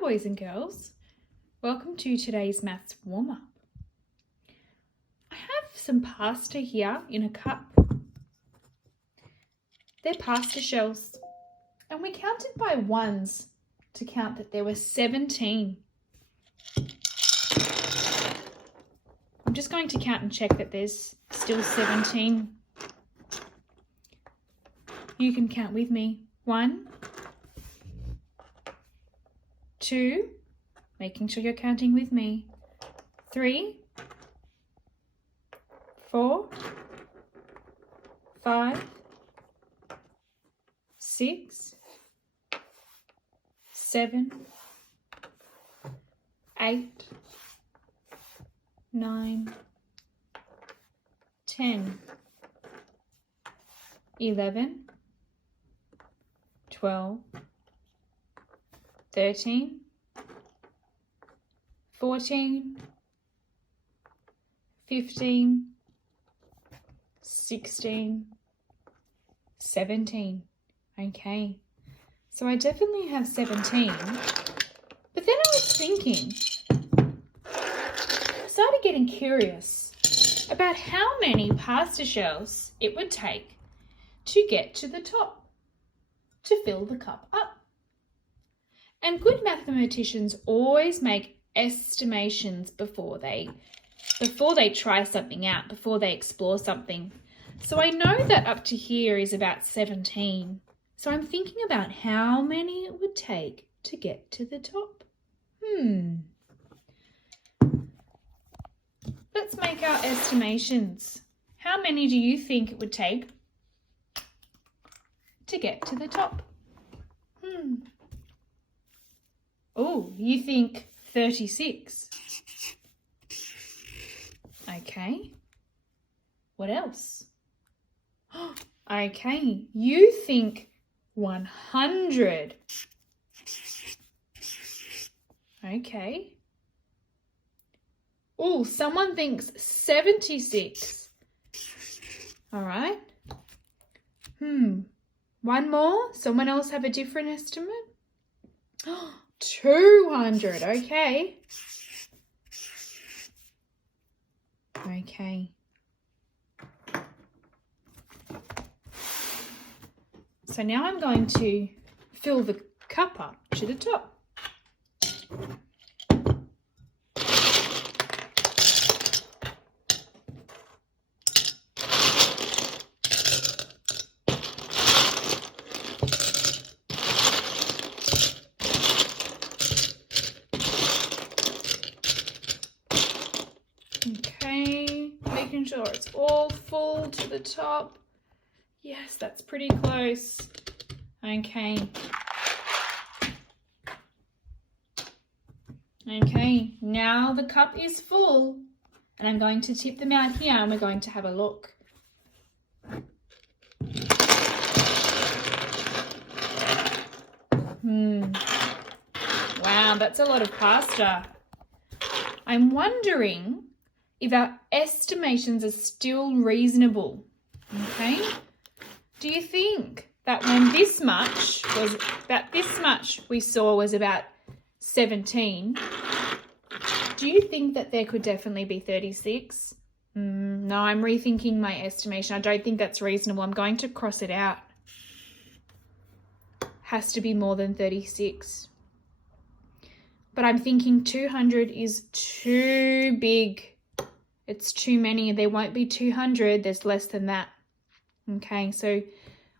boys and girls. Welcome to today's maths warm-up. I have some pasta here in a cup. They're pasta shells, and we counted by ones to count that there were 17. I'm just going to count and check that there's still 17. You can count with me. 1, 2, making sure you're counting with me. 3, 4, 5, 6, 7, 8, 9, 10, 11, 12, 13, 14, 15, 16, 17. Okay, so I definitely have 17, but then I was thinking, I started getting curious about how many pasta shells it would take to get to the top, to fill the cup up. And good mathematicians always make estimations before they try something out, before they explore something. So I know that up to here is about 17. So I'm thinking about how many it would take to get to the top. Let's make our estimations. How many do you think it would take to get to the top? Oh, you think 36. Okay. What else? Okay, you think 100. Okay. Oh, someone thinks 76. All right. One more? Someone else have a different estimate? 200. Okay. Okay. So now I'm going to fill the cup up to the top. Okay, making sure it's all full to the top. Yes, that's pretty close. Okay. Okay, now the cup is full and I'm going to tip them out here and we're going to have a look. Wow, that's a lot of pasta. I'm wondering if our estimations are still reasonable. Okay? Do you think that when this much we saw was about 17, do you think that there could definitely be 36? No, I'm rethinking my estimation. I don't think that's reasonable. I'm going to cross it out. Has to be more than 36. But I'm thinking 200 is too big. It's too many. There won't be 200. There's less than that. Okay, so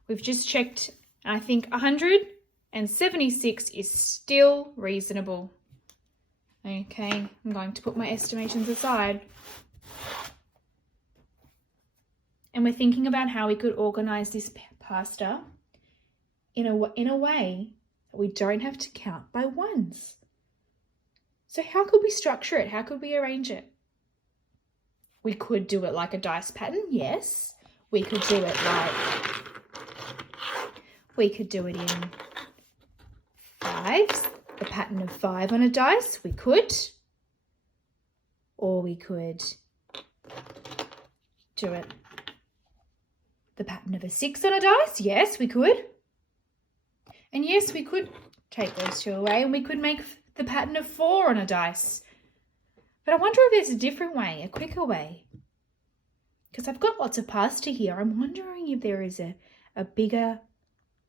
we've just checked. I think 176 is still reasonable. Okay, I'm going to put my estimations aside. And we're thinking about how we could organize this pasta in a way that we don't have to count by ones. So how could we structure it? How could we arrange it? We could do it like a dice pattern, yes. We could do it in fives, the pattern of 5 on a dice, we could. Or we could do it the pattern of a 6 on a dice, yes, we could. And yes, we could take those two away and we could make the pattern of 4 on a dice. But I wonder if there's a different way, a quicker way. Because I've got lots of pasta here. I'm wondering if there is a bigger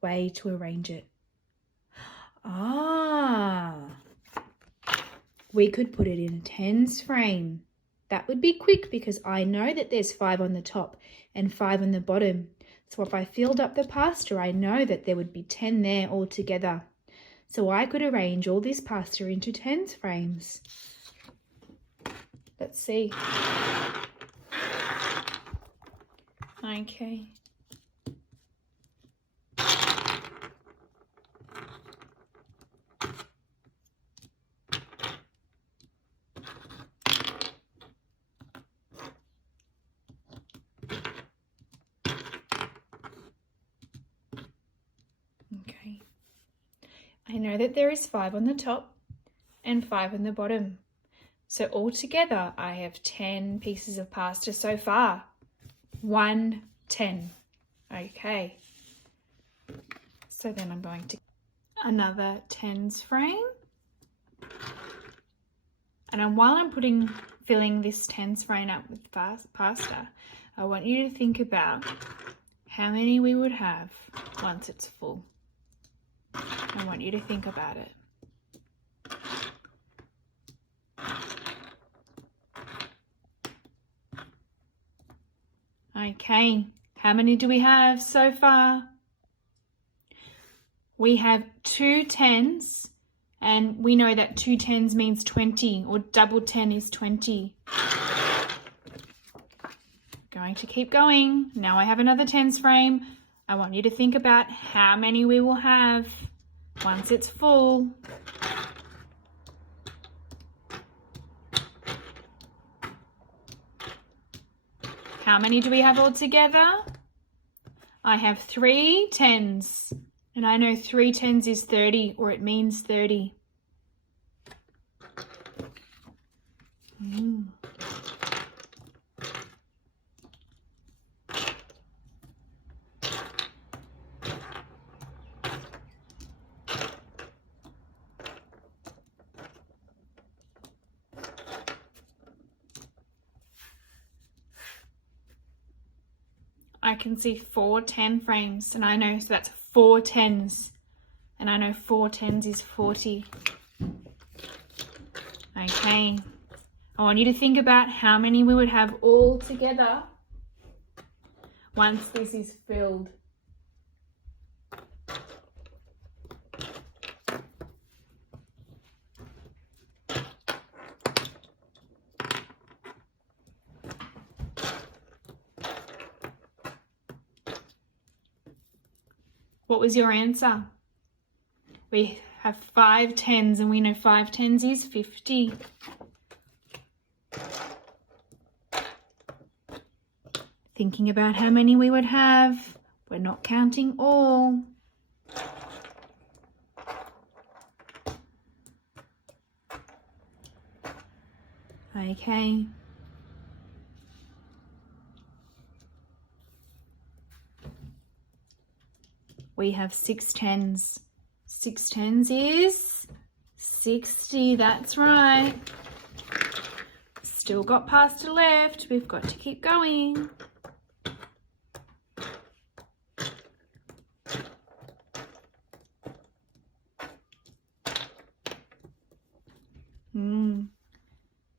way to arrange it. We could put it in a tens frame. That would be quick because I know that there's 5 on the top and 5 on the bottom. So if I filled up the pasta, I know that there would be 10 there altogether. So I could arrange all this pasta into tens frames. Let's see. Okay. Okay. I know that there is 5 on the top and 5 on the bottom. So altogether, I have 10 pieces of pasta so far. 1, 10. Okay. So then I'm going to another tens frame. And while I'm filling this tens frame up with pasta, I want you to think about how many we would have once it's full. I want you to think about it. Okay, how many do we have so far? We have 2 tens, and we know that 2 tens means 20, or double 10 is 20. Going to keep going. Now I have another tens frame. I want you to think about how many we will have once it's full. How many do we have all together? I have 3 tens, and I know 3 tens is 30, or it means 30. I can see 4 10 frames, and I know, so that's 4 tens, and I know 4 tens is 40. Okay, I want you to think about how many we would have all together once this is filled. What was your answer? We have 5 tens, and we know 5 tens is 50. Thinking about how many we would have. We're not counting all. Okay. We have 6 tens. 6 tens is 60, that's right. Still got pasta left, we've got to keep going.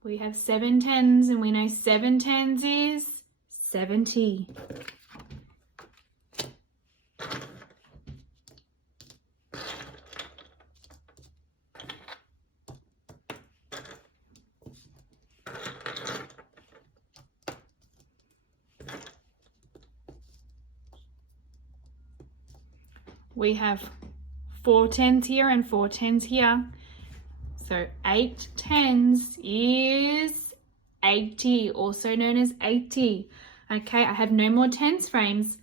We have 7 tens, and we know 7 tens is 70. We have 4 tens here and 4 tens here. So 8 tens is 80, also known as 80. Okay, I have no more tens frames,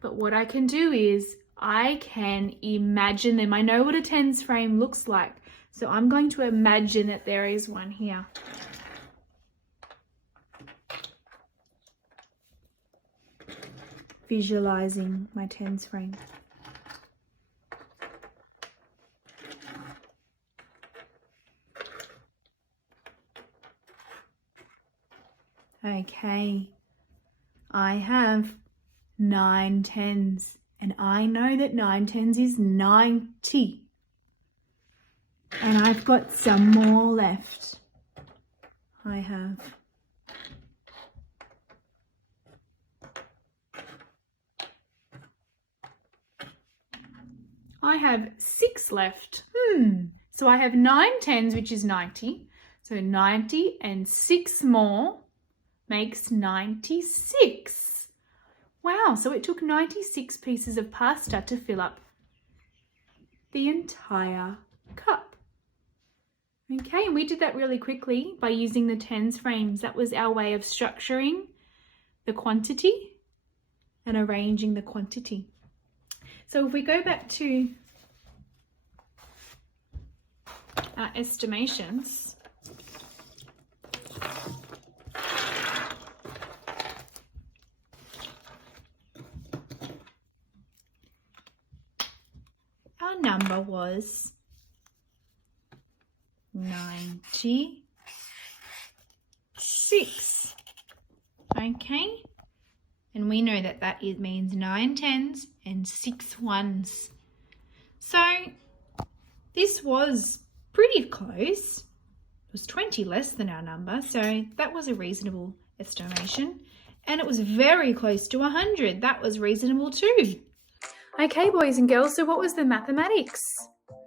but what I can do is I can imagine them. I know what a tens frame looks like, so I'm going to imagine that there is one here. Visualizing my tens frame. Okay, I have 9 tens, and I know that 9 tens is 90. And I've got some more left. I have 6 left. So I have 9 tens, which is 90. So 90 and 6 more makes 96. Wow, so it took 96 pieces of pasta to fill up the entire cup. Okay, and we did that really quickly by using the tens frames. That was our way of structuring the quantity and arranging the quantity. So if we go back to our estimations, our number was 96. Okay, and we know that means 9 tens and 6 ones. So this was pretty close. It was 20 less than our number, so that was a reasonable estimation. And it was very close to 100. That was reasonable too. Okay, boys and girls, so what was the mathematics?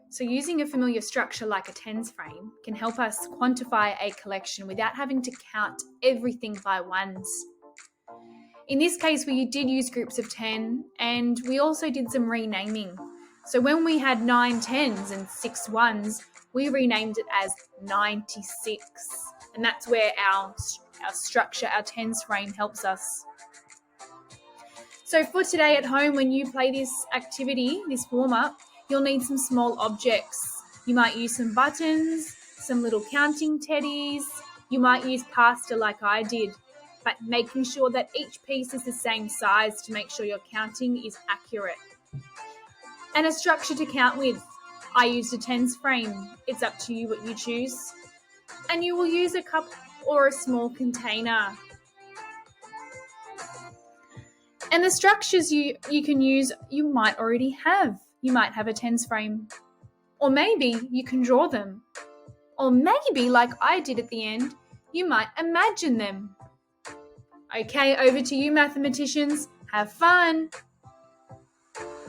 So using a familiar structure like a tens frame can help us quantify a collection without having to count everything by ones. In this case, we did use groups of 10, and we also did some renaming. So when we had 9 tens and 6 ones, we renamed it as 96. And that's where our structure, our tens frame helps us. So for today at home, when you play this activity, this warm-up, you'll need some small objects. You might use some buttons, some little counting teddies. You might use pasta like I did, but making sure that each piece is the same size to make sure your counting is accurate. And a structure to count with. I used a tens frame. It's up to you what you choose. And you will use a cup or a small container. And the structures you can use, you might already have. You might have a tens frame. Or maybe you can draw them. Or maybe, like I did at the end, you might imagine them. Okay, over to you, mathematicians. Have fun.